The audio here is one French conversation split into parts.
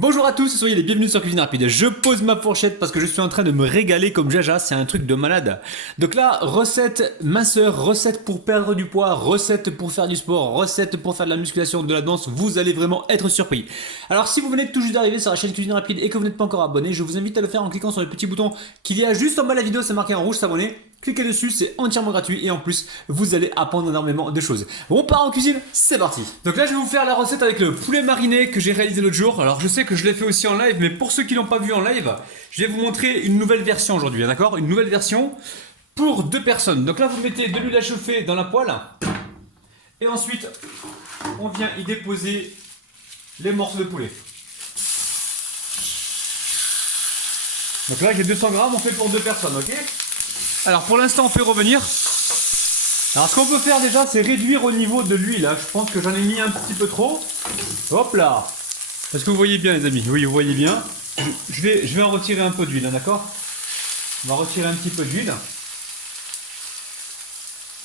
Bonjour à tous, soyez les bienvenus sur Cuisine Rapide. Je pose ma fourchette parce que je suis en train de me régaler comme Jaja, c'est un truc de malade. Donc là, recette minceur, recette pour perdre du poids, recette pour faire du sport, recette pour faire de la musculation, de la danse, vous allez vraiment être surpris. Alors si vous venez tout juste d'arriver sur la chaîne Cuisine Rapide et que vous n'êtes pas encore abonné, je vous invite à le faire en cliquant sur le petit bouton qu'il y a juste en bas de la vidéo, c'est marqué en rouge s'abonner. Cliquez dessus, c'est entièrement gratuit et en plus, vous allez apprendre énormément de choses. On part en cuisine, c'est parti. Donc là, je vais vous faire la recette avec le poulet mariné que j'ai réalisé l'autre jour. Alors je sais que je l'ai fait aussi en live, mais pour ceux qui l'ont pas vu en live, je vais vous montrer une nouvelle version aujourd'hui, d'accord? Une nouvelle version pour 2 personnes. Donc là, vous mettez de l'huile à chauffer dans la poêle et ensuite, on vient y déposer les morceaux de poulet. Donc là, j'ai 200 grammes, on fait pour 2 personnes, ok? Alors pour l'instant on fait revenir. Alors ce qu'on peut faire déjà c'est réduire au niveau de l'huile. Je pense que j'en ai mis un petit peu trop. Hop là. Est-ce que vous voyez bien les amis? Oui, vous voyez bien. Je vais en retirer un peu d'huile, d'accord? On va retirer un petit peu d'huile.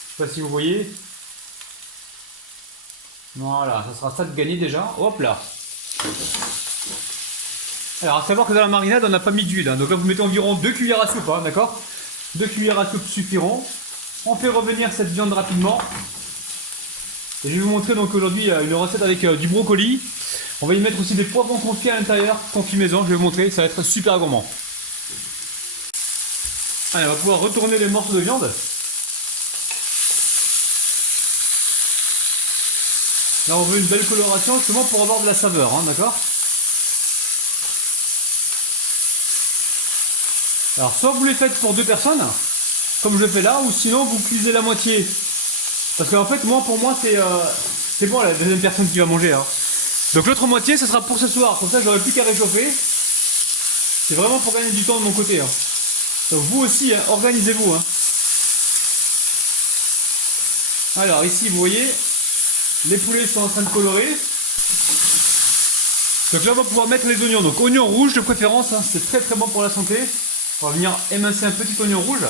Je sais pas si vous voyez. Voilà, ça sera ça de gagner déjà. Hop là. Alors à savoir que dans la marinade on n'a pas mis d'huile. Donc là vous mettez environ 2 cuillères à soupe, d'accord? 2 cuillères à soupe suffiront. On fait revenir cette viande rapidement. Et je vais vous montrer donc aujourd'hui une recette avec du brocoli. On va y mettre aussi des poivrons confits à l'intérieur, confits maison, je vais vous montrer, ça va être super gourmand. Allez, on va pouvoir retourner les morceaux de viande. Là on veut une belle coloration justement pour avoir de la saveur, d'accord? Alors soit vous les faites pour 2 personnes, comme je fais là, ou sinon vous cuisez la moitié. Parce qu'en fait, pour moi, c'est bon la deuxième personne qui va manger. Donc l'autre moitié, ça sera pour ce soir. Comme ça, j'aurai plus qu'à réchauffer. C'est vraiment pour gagner du temps de mon côté. Donc vous aussi, organisez-vous. Alors ici, vous voyez, les poulets sont en train de colorer. Donc là, on va pouvoir mettre les oignons. Donc oignons rouges de préférence, c'est très très bon pour la santé. On va venir émincer un petit oignon rouge.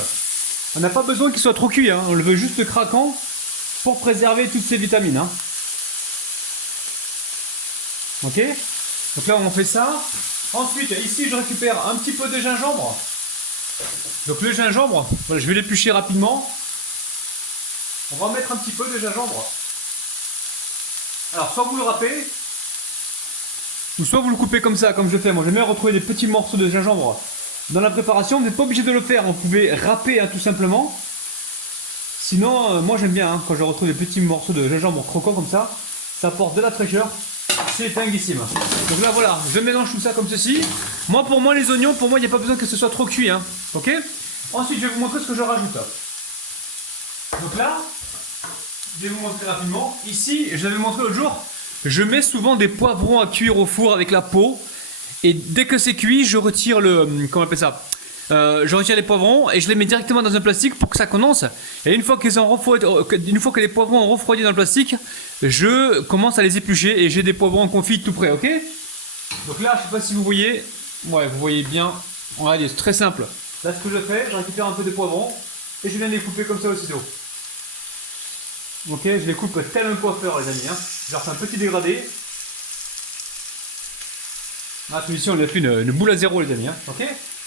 On n'a pas besoin qu'il soit trop cuit, on le veut juste craquant pour préserver toutes ces vitamines. Ok? Donc là on fait ça. Ensuite ici je récupère un petit peu de gingembre. Donc le gingembre, voilà, je vais l'éplucher rapidement. On va en mettre un petit peu de gingembre. Alors soit vous le râpez, ou soit vous le coupez comme ça, comme je fais. Moi j'aime bien retrouver des petits morceaux de gingembre dans la préparation. Vous n'êtes pas obligé de le faire, vous pouvez râper tout simplement. Sinon, moi j'aime bien quand je retrouve des petits morceaux de gingembre croquants comme ça apporte de la fraîcheur, c'est dinguissime. Donc là voilà, je mélange tout ça comme ceci. Pour moi les oignons, il n'y a pas besoin que ce soit trop cuit, ok? Ensuite je vais vous montrer ce que je rajoute. Donc là, je vais vous montrer rapidement. Ici, je l'avais montré l'autre jour, je mets souvent des poivrons à cuire au four avec la peau. Et dès que c'est cuit, je retire comment on appelle ça? Je retire les poivrons et je les mets directement dans un plastique pour que ça condense. Et une fois que les poivrons ont refroidi dans le plastique, je commence à les éplucher et j'ai des poivrons confits tout prêts, ok? Donc là, je sais pas si vous voyez. Ouais, vous voyez bien. Regardez, c'est très simple. Là, ce que je fais, je récupère un peu des poivrons et je viens les couper comme ça au ciseau. Ok, je les coupe tel un coiffeur, les amis. Je leur fais un petit dégradé. Celui-ci on lui a fait une boule à zéro les amis, ok?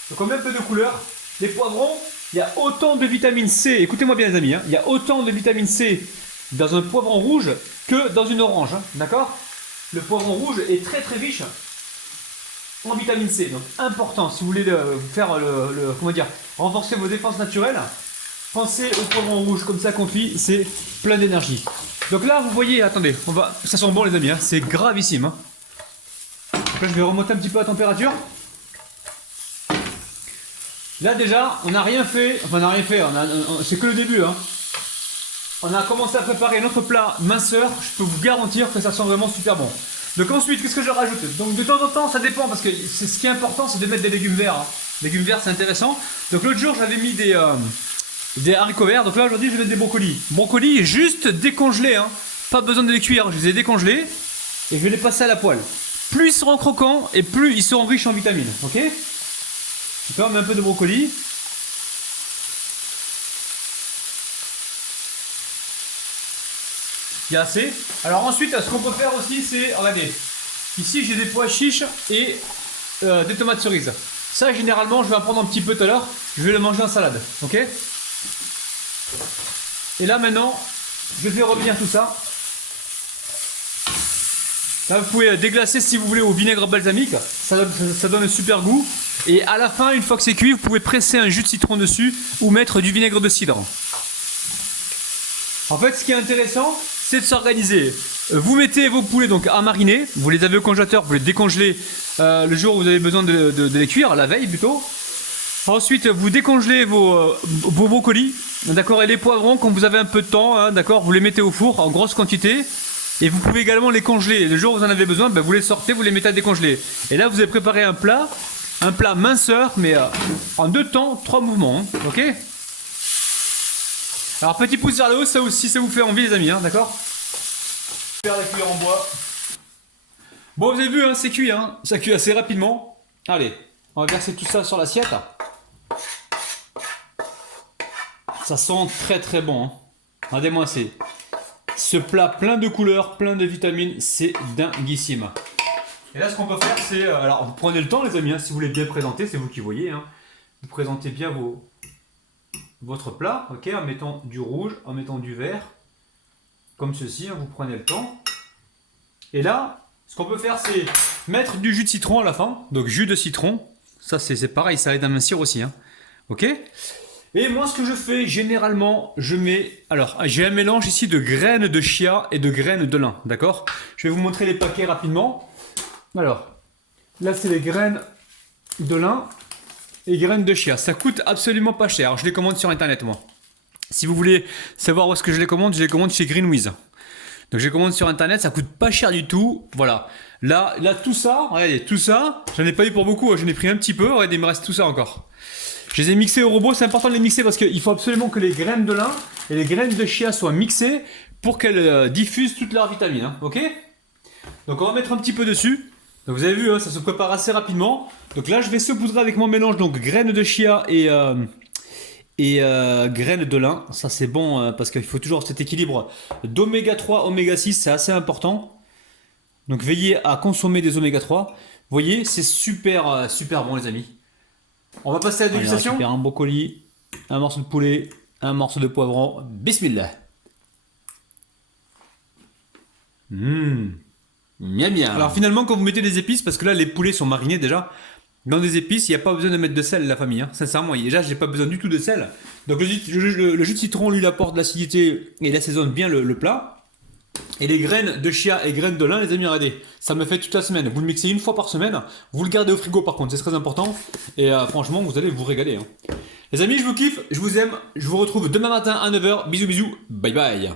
Donc on met un peu de couleur. Les poivrons, il y a autant de vitamine C, écoutez-moi bien les amis, il y a autant de vitamine C dans un poivron rouge que dans une orange, d'accord? Le poivron rouge est très très riche en vitamine C, donc important si vous voulez faire comment dire, renforcer vos défenses naturelles, pensez au poivron rouge comme ça confit, c'est plein d'énergie. Donc là vous voyez, attendez, ça sent bon les amis, c'est gravissime. Donc là, je vais remonter un petit peu la température. Là déjà, on n'a rien fait, c'est que le début. On a commencé à préparer notre plat minceur, je peux vous garantir que ça sent vraiment super bon. Donc ensuite, qu'est-ce que je rajoute? Donc de temps en temps, ça dépend, parce que ce qui est important, c'est de mettre des légumes verts. Légumes verts, c'est intéressant. Donc l'autre jour, j'avais mis des haricots verts, donc là aujourd'hui, je vais mettre des brocolis. Brocolis juste décongelés, pas besoin de les cuire, je les ai décongelés, et je vais les passer à la poêle. Plus ils seront croquants et plus ils seront riches en vitamines, ok? Donc là on met un peu de brocoli. Il y a assez. Alors ensuite, ce qu'on peut faire aussi, c'est, regardez, Ici, j'ai des pois chiches et des tomates cerises. Ça, généralement, je vais en prendre un petit peu tout à l'heure. Je vais le manger en salade. Ok? Et là, maintenant, je fais revenir tout ça. Là, vous pouvez déglacer si vous voulez au vinaigre balsamique. Ça donne un super goût. Et à la fin, une fois que c'est cuit, vous pouvez presser un jus de citron dessus ou mettre du vinaigre de cidre. En fait, ce qui est intéressant, c'est de s'organiser. Vous mettez vos poulets donc à mariner, vous les avez au congélateur, vous les décongelez le jour où vous avez besoin de les cuire, la veille plutôt. Ensuite, vous décongelez vos brocolis, d'accord, et les poivrons quand vous avez un peu de temps, hein, d'accord, vous les mettez au four en grosse quantité. Et vous pouvez également les congeler. Le jour où vous en avez besoin, ben vous les sortez, vous les mettez à décongeler. Et là, vous avez préparé un plat minceur, mais en 2 temps, 3 mouvements, hein, ok? Alors, petit pouce vers le haut, ça aussi, ça vous fait envie, les amis, hein, d'accord? Faire la cuillère en bois. Bon, vous avez vu, hein, c'est cuit, hein, ça cuit assez rapidement. Allez, on va verser tout ça sur l'assiette. Ça sent très très bon, hein. Regardez-moi, ce plat plein de couleurs, plein de vitamines, c'est dinguissime. Et là, ce qu'on peut faire, c'est... alors, vous prenez le temps, les amis, hein, si vous voulez bien présenter, c'est vous qui voyez. Hein. Vous présentez bien votre plat, ok, en mettant du rouge, en mettant du vert, comme ceci, hein, vous prenez le temps. Et là, ce qu'on peut faire, c'est mettre du jus de citron à la fin. Donc, jus de citron, ça c'est pareil, ça aide à mincir aussi. Hein. Ok? Et moi, ce que je fais, généralement, je mets... alors, j'ai un mélange ici de graines de chia et de graines de lin, d'accord? Je vais vous montrer les paquets rapidement. Alors, là, c'est les graines de lin et graines de chia. Ça coûte absolument pas cher. Je les commande sur Internet, moi. Si vous voulez savoir où est-ce que je les commande chez Greenwiz. Donc, je les commande sur Internet, ça coûte pas cher du tout. Voilà. Là, tout ça, regardez, tout ça, j'en ai pas eu pour beaucoup, j'en ai pris un petit peu. Regardez, il me reste tout ça encore. Je les ai mixés au robot, c'est important de les mixer parce qu'il faut absolument que les graines de lin et les graines de chia soient mixées pour qu'elles diffusent toutes leurs vitamines, hein, ok? Donc on va mettre un petit peu dessus. Donc vous avez vu, hein, ça se prépare assez rapidement. Donc là je vais saupoudrer avec mon mélange, donc graines de chia et graines de lin. Ça c'est bon parce qu'il faut toujours cet équilibre d'oméga 3, oméga 6, c'est assez important. Donc veillez à consommer des oméga 3. Vous voyez, c'est super, super bon les amis. On va passer à la dégustation. On va un brocoli, un morceau de poulet, un morceau de poivron. Bismillah. Miam miam. Alors finalement, quand vous mettez des épices, parce que là les poulets sont marinés déjà, dans des épices, il n'y a pas besoin de mettre de sel, la famille. Hein. Sincèrement, déjà, j'ai pas besoin du tout de sel. Donc le jus de citron, lui, il apporte de l'acidité et il assaisonne bien le plat. Et les graines de chia et graines de lin, les amis, regardez, ça me fait toute la semaine. Vous le mixez une fois par semaine. Vous le gardez au frigo par contre, c'est très important. Et franchement, vous allez vous régaler. Hein. Les amis, je vous kiffe, je vous aime. Je vous retrouve demain matin à 9 h. Bisous, bisous. Bye bye.